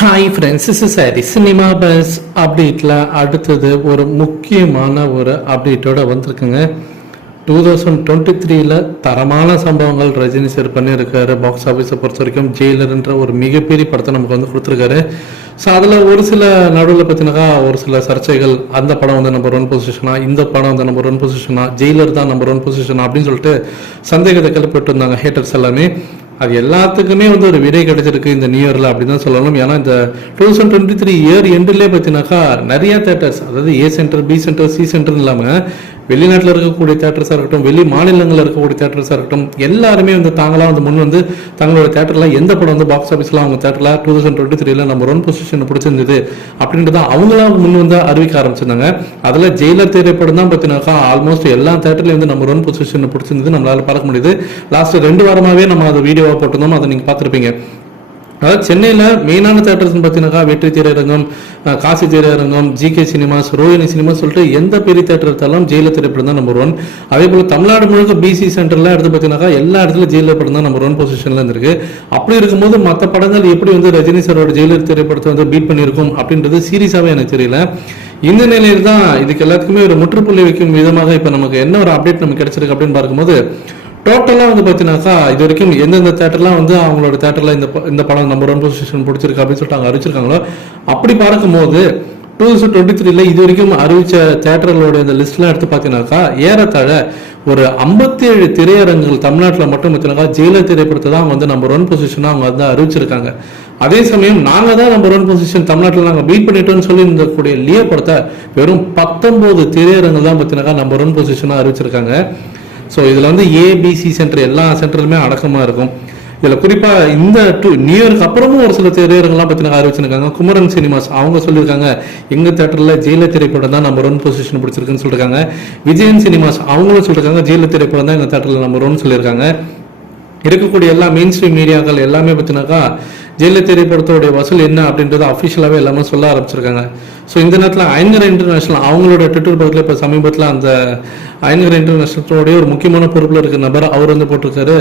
Hi friends is sorry cinema buzz அப்டேட்டில் அடுத்தது ஒரு முக்கியமான ஒரு அப்டேட்டோட வந்திருக்குங்க. டூ தௌசண்ட் டுவெண்ட்டி த்ரீல தரமான சம்பவங்கள் ரஜினி சார் பண்ணியிருக்காரு. பாக்ஸ் ஆஃபீஸை பொறுத்த வரைக்கும் ஜெயிலருன்ற ஒரு மிகப்பெரிய படத்தை நமக்கு வந்து கொடுத்துருக்காரு. ஸோ அதில் ஒரு சில நடுவில் பார்த்தீங்கன்னா ஒரு சில சர்ச்சைகள். அந்த படம் வந்து நம்பர் ஒன் பொசிஷனா இந்த படம் வந்து நம்பர் ஒன் பொசிஷனா ஜெயிலர் தான் நம்பர் ஒன் பொசிஷனா அப்படின்னு சொல்லிட்டு சந்தேகத்தை கிளப்பிட்டு இருந்தாங்க ஹேட்டர்ஸ் எல்லாமே. அது எல்லாத்துக்குமே வந்து ஒரு விடை கிடைச்சிருக்கு இந்த நியூ இயரில் அப்படின்னு தான் சொல்லணும். ஏன்னா இந்த two thousand twenty three year எண்டுலேயே பார்த்தீங்கன்னாக்கா நிறைய தேட்டர்ஸ் அதாவது A centre B centre C centre இல்லாமல் வெளிநாட்டில் இருக்கக்கூடிய தேட்டர்ஸாக இருக்கட்டும் வெளி மாநிலங்களில் இருக்கக்கூடிய தேட்டர்ஸாக இருக்கட்டும் எல்லாருமே வந்து தாங்களாக வந்து முன் வந்து தங்களோட தேட்டரில் எந்த படம் வந்து பாக்ஸ் ஆஃபீஸில் அவங்க தேட்டரில் டூ தௌசண்ட் டுவெண்ட்டி த்ரீல நம்பர் ஒன் பொசிஷன் பிடிச்சிருந்தது அப்படின்றத அவங்களாம் முன் வந்து அறிவிக்க ஆரம்பிச்சிருந்தாங்க. அதில் ஜெயிலர் திரைப்படம் தான் பார்த்தீங்கன்னாக்கா ஆல்மோஸ்ட் எல்லா தேட்டர்லையும் வந்து நம்பர் ஒன் பொசிஷன் பிடிச்சிருந்தது நம்மளால் பார்க்க முடியுது. லாஸ்ட் ரெண்டு வாரமாகவே நம்ம அதை வீடியோவாக போட்டிருந்தோம். அதை நீங்கள் பார்த்துருப்பீங்க. அதாவது சென்னையில் மெயினான தேட்டர்ஸ்னு பார்த்தீங்கன்னா வெற்றி திரையரங்கம் காசி திரையரங்கம் ஜிகே சினிமாஸ் ரோஹினி சினிமாஸ் சொல்லிட்டு எந்த பெரிய தேட்டர் எடுத்தாலும் ஜெயிலர் திரைப்படம் தான் நம்பர் ஒன் அதே போல் தமிழ்நாடு முழுக்க பிசி சென்டர்லாம் எடுத்து பார்த்தீங்கன்னாக்கா எல்லா இடத்துல ஜெயிலர் படம் தான் நம்பர் ஒன் பொசிஷனில் இருந்திருக்கு. அப்படி இருக்கும்போது மற்ற படங்கள் எப்படி வந்து ரஜினி சாரோட ஜெயிலர் திரைப்படத்தை வந்து பீட் பண்ணியிருக்கும் அப்படின்றது சீரியஸாகவே எனக்கு தெரியல. இந்த நிலையில் தான் இதுக்கு எல்லாத்துக்குமே ஒரு முற்றுப்புள்ளி வைக்கும் விதமாக இப்போ நமக்கு என்ன ஒரு அப்டேட் நமக்கு கிடைச்சிருக்கு அப்படின்னு பார்க்கும்போது டோட்டலாக வந்து பார்த்தீங்கன்னாக்கா இது வரைக்கும் எந்தெந்த தேட்டர்லாம் வந்து அவங்களோட தேட்டரில் இந்த இந்த படம் நம்பர் ஒன் பொசிஷன் பிடிச்சிருக்கு அப்படின்னு சொல்லிட்டு அவங்க அறிவிச்சிருக்காங்களோ அப்படி பார்க்கும்போது டூ தௌசண்ட் டுவெண்ட்டி த்ரீல இது வரைக்கும் அறிவிச்ச தேட்டர்களோட இந்த லிஸ்ட்லாம் எடுத்து பார்த்தீங்கன்னாக்கா ஏறத்தாழ ஒரு ஐம்பத்தி ஏழு திரையரங்குகள் தமிழ்நாட்டில் மட்டும் பார்த்தீங்கன்னாக்கா ஜெயிலர் திரைப்படத்தை தான் வந்து நம்பர் ஒன் பொசிஷனாக அவங்க வந்து அறிவிச்சிருக்காங்க. அதே சமயம் நாங்கள் தான் நம்பர் ஒன் பொசிஷன் தமிழ்நாட்டில் நாங்கள் பீட் பண்ணிட்டோம்னு சொல்லி இருந்தக்கூடிய லியோ படத்தை வெறும் பத்தொம்போது திரையரங்குகள் தான் பார்த்தீங்கன்னாக்கா நம்பர் ஒன் பொசிஷனாக அறிவிச்சிருக்காங்க. ஸோ இதில் வந்து ஏபிசி சென்டர் எல்லா சென்டருமே அடக்கமாக இருக்கும். இதில் குறிப்பாக இந்த டூ நியூ இயருக்கு அப்புறமும் ஒரு சில திரையரங்கெல்லாம் பார்த்தீங்கன்னா ஆரம்பிச்சிருக்காங்க. குமரன் சினிமாஸ் அவங்க சொல்லியிருக்காங்க. எங்கள் தேட்டரில் ஜெயில திரைப்படம் தான் நம்பர் ஒன் பொசிஷன் பிடிச்சிருக்குன்னு சொல்லியிருக்காங்க விஜயன் சினிமாஸ் அவங்களும் சொல்லியிருக்காங்க. ஜெயில திரைப்படம் தான் எங்கள் தேட்டரில் நம்பர் ஒன் சொல்லியிருக்காங்க. இருக்கக்கூடிய எல்லா மெயின் ஸ்ட்ரீம் மீடியாக்கள் எல்லாமே பார்த்தீங்கன்னாக்கா ஜெயில திரைப்படத்தோடைய வசூல் என்ன அப்படின்றத அஃபிஷியலாகவே எல்லாமே சொல்ல ஆரம்பிச்சிருக்காங்க. ஸோ இந்த நேரத்தில் ஐநகர் இன்டர்நேஷனல் அவங்களோட ட்விட்டர் பக்கத்தில் இப்போ சமீபத்தில் அந்த ஐநகர் இன்டர்நேஷனலோடைய ஒரு முக்கியமான பொறுப்பில் இருக்கிற நபர் அவர் வந்து போட்டிருக்காரு.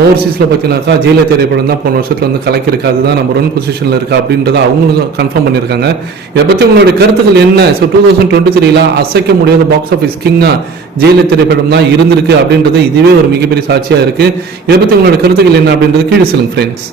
ஓவர்சீஸில் பார்த்தீங்கன்னாக்கா ஜெயில திரைப்படம் தான் போன வருஷத்தில் வந்து கலக்கிருக்கு அதுதான் நம்பர் ஒன் பொசிஷனில் இருக்கா அப்படின்றத அவங்களும் கன்ஃபார்ம் பண்ணியிருக்காங்க. இதை பற்றி உங்களுடைய கருத்துக்கள் என்ன? ஸோ டூ தௌசண்ட் டுவெண்ட்டி த்ரீல அசைக்க முடியாத பாக்ஸ் ஆஃபீஸ் கிங்காக ஜெயில திரைப்படம் தான் இருந்திருக்கு அப்படின்றது இதுவே ஒரு மிகப்பெரிய சாட்சியாக இருக்குது இதை பற்றி உங்களோட கருத்துக்கள் என்ன அப்படின்றது கீழே சொல்லுங்க ஃப்ரெண்ட்ஸ்